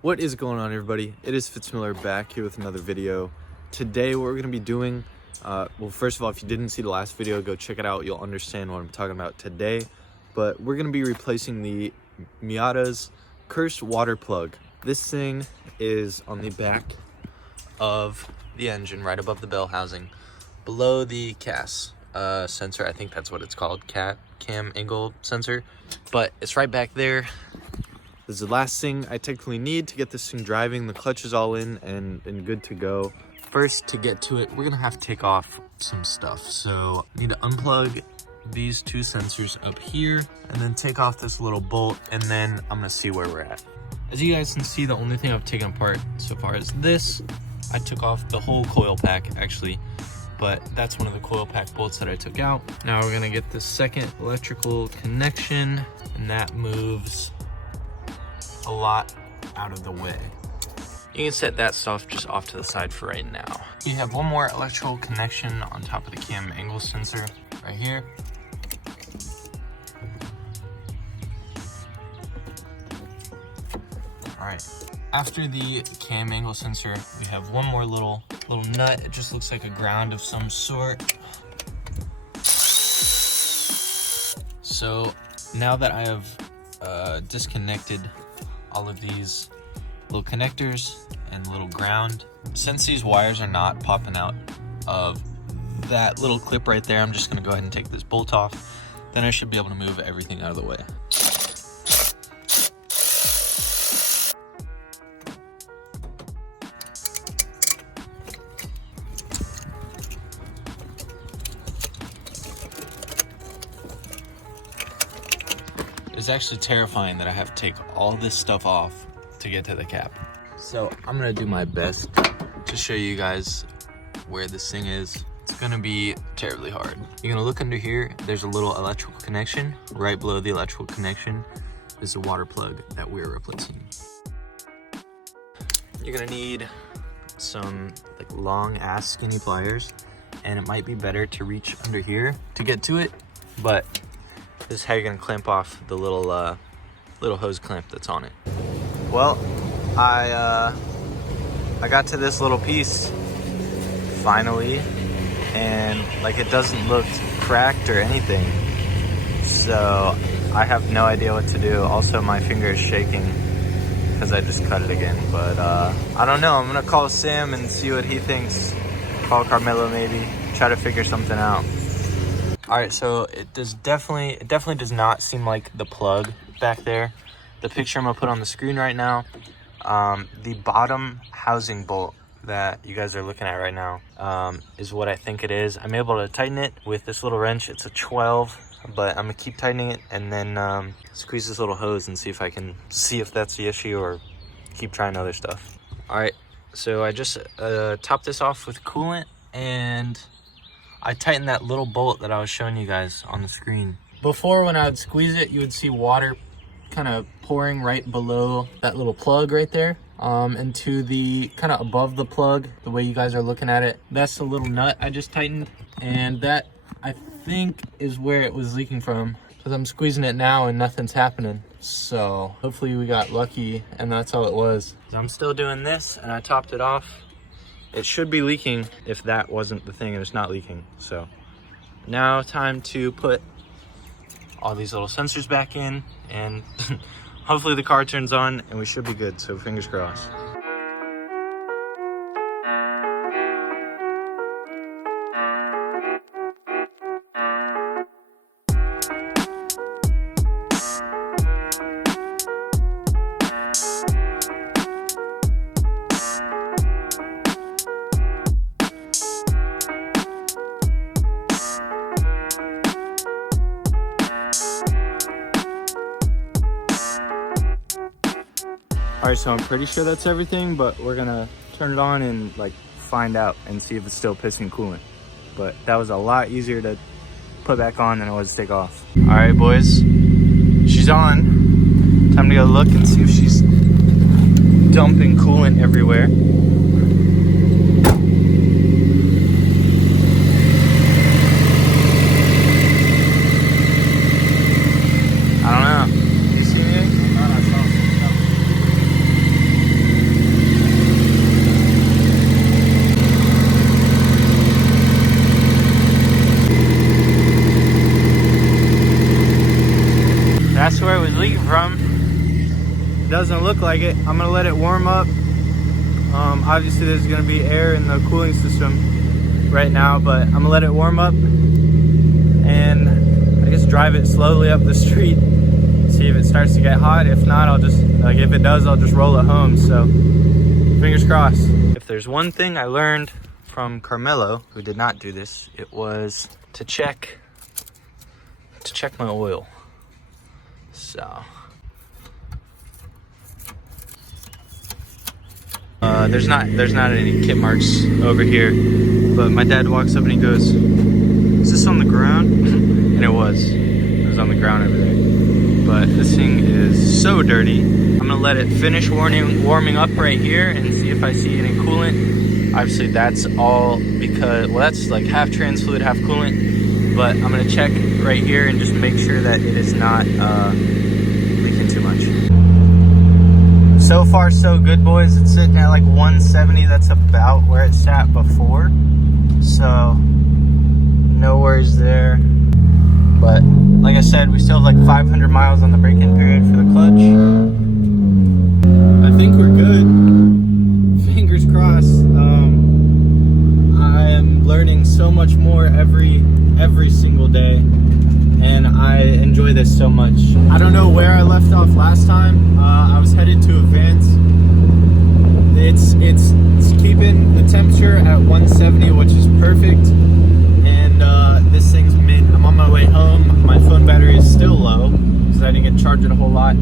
What is going on, everybody? It is Fitz back here with another video. Today what we're going to be doing, well, first of all, if you didn't see the last video, go check it out. You'll understand what I'm talking about today. But we're going to be replacing the Miata's cursed water plug. This thing is on the back of the engine, right above the bell housing, below the CAS sensor. I think that's what it's called, cam angle sensor. But it's right back there. This is the last thing I technically need to get this thing driving. The clutch is all in and good to go. First, to get to it, we're gonna have to take off some stuff. So I need to unplug these two sensors up here and then take off this little bolt, and then I'm gonna see where we're at. As you guys can see, the only thing I've taken apart so far is this. I took off the whole coil pack actually, but that's one of the coil pack bolts that I took out. Now we're gonna get the second electrical connection, and that moves a lot out of the way. You can set that stuff just off to the side for right now. You have one more electrical connection on top of the cam angle sensor right here. All right, after the cam angle sensor, we have one more little nut. It just looks like a ground of some sort. So now that I have disconnected all of these little connectors and little ground, since these wires are not popping out of that little clip right there, I'm just going to go ahead and take this bolt off. Then I should be able to move everything out of the way. It's actually terrifying that I have to take all this stuff off to get to the cap. So I'm gonna do my best to show you guys where this thing is. It's gonna be terribly hard. You're gonna look under here, there's a little electrical connection. Right below the electrical connection is a water plug that we're replacing. You're gonna need some like long ass skinny pliers, and it might be better to reach under here to get to it, but this is how you're gonna clamp off the little hose clamp that's on it. Well, I got to this little piece finally, and like it doesn't look cracked or anything. So I have no idea what to do. Also, my finger is shaking because I just cut it again. But I don't know. I'm gonna call Sam and see what he thinks. Call Carmelo maybe. Try to figure something out. All right, so it definitely does not seem like the plug back there. The picture I'm gonna put on the screen right now, the bottom housing bolt that you guys are looking at right now is what I think it is. I'm able to tighten it with this little wrench. It's a 12, but I'm gonna keep tightening it and then squeeze this little hose and see if I can see if that's the issue or keep trying other stuff. All right, so I just topped this off with coolant, and I tightened that little bolt that I was showing you guys on the screen. Before, when I would squeeze it, you would see water kind of pouring right below that little plug right there, into the kind of above the plug, the way you guys are looking at it. That's the little nut I just tightened, and that I think is where it was leaking from, because I'm squeezing it now and nothing's happening. So hopefully we got lucky and that's all it was. I'm still doing this, and I topped it off. It should be leaking if that wasn't the thing, and it's not leaking. So now time to put all these little sensors back in, and hopefully the car turns on and we should be good. So fingers crossed. All right, so I'm pretty sure that's everything, but we're gonna turn it on and like find out and see if it's still pissing coolant. But that was a lot easier to put back on than it was to take off. All right, boys, she's on. Time to go look and see if she's dumping coolant everywhere. I don't know. You see anything? look like it. I'm gonna let it warm up. Obviously there's gonna be air in the cooling system right now, but I'm gonna let it warm up and I guess drive it slowly up the street, see if it starts to get hot. If not, I'll just, if it does, I'll just roll it home. So fingers crossed. If there's one thing I learned from Carmelo, who did not do this, it was to check my oil. So there's not any kit marks over here, but my dad walks up and he goes, "Is this on the ground?" And it was on the ground over there. But this thing is so dirty. I'm gonna let it finish warming up right here and see if I see any coolant. Obviously that's all because, well, that's like half trans fluid, half coolant, but I'm gonna check right here and just make sure that it is not leaking too much. So far so good, boys. It's sitting at like 170. That's about where it sat before, so no worries there. But like I said, we still have like 500 miles on the break-in period for the clutch. I think we're good. Fingers crossed. I am learning so much more every single day, and I enjoy this so much. I don't know where I left off last time. I was headed to Advance. It's keeping the temperature at 170, which is perfect. And this thing's mint. I'm on my way home. My phone battery is still low because I didn't get charged a whole lot.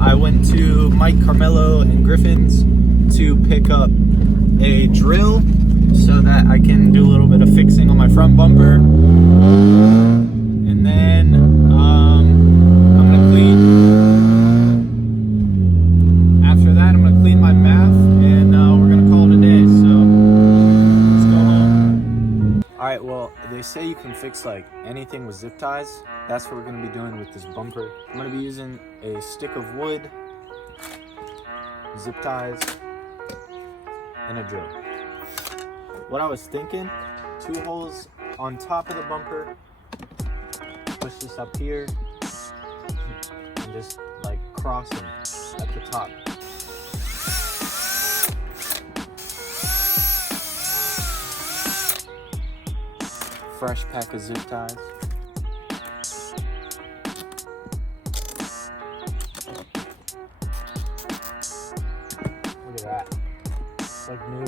I went to Mike, Carmelo, and Griffin's to pick up a drill so that I can do a little bit of fixing on my front bumper. And then I'm gonna clean. After that, I'm gonna clean my math, and we're gonna call it a day. So let's go home. All right. Well, they say you can fix like anything with zip ties. That's what we're gonna be doing with this bumper. I'm gonna be using a stick of wood, zip ties, and a drill. What I was thinking, 2 holes on top of the bumper, push this up here, and just like cross them at the top. Fresh pack of zip ties. Look at that. It's like new.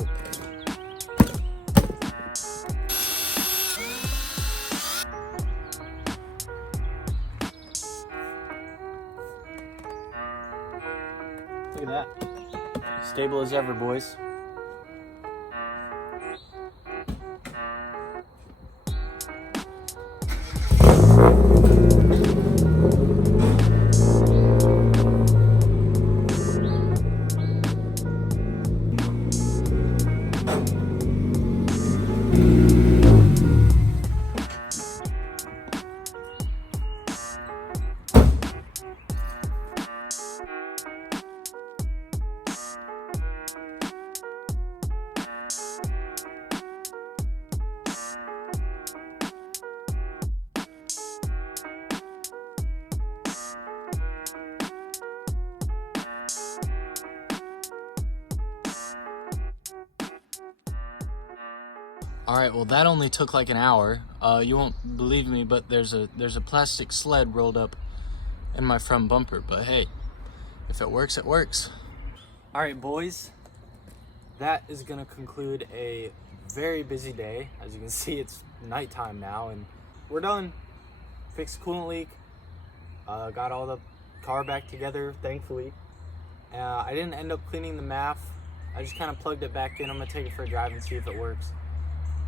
Look at that. Stable as ever, boys. All right, well that only took like an hour. You won't believe me, but there's a plastic sled rolled up in my front bumper. But hey, if it works, it works. All right, boys, that is gonna conclude a very busy day. As you can see, it's nighttime now, and we're done. Fixed coolant leak. Got all the car back together, thankfully. I didn't end up cleaning the MAF. I just kind of plugged it back in. I'm gonna take it for a drive and see if it works.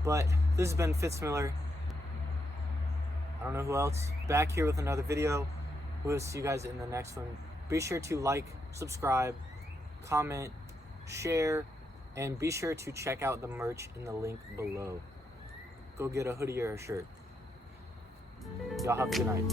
But this has been Fitz Miller. I don't know who else. Back here with another video. We'll see you guys in the next one. Be sure to like, subscribe, comment, share, and be sure to check out the merch in the link below. Go get a hoodie or a shirt. Y'all have a good night.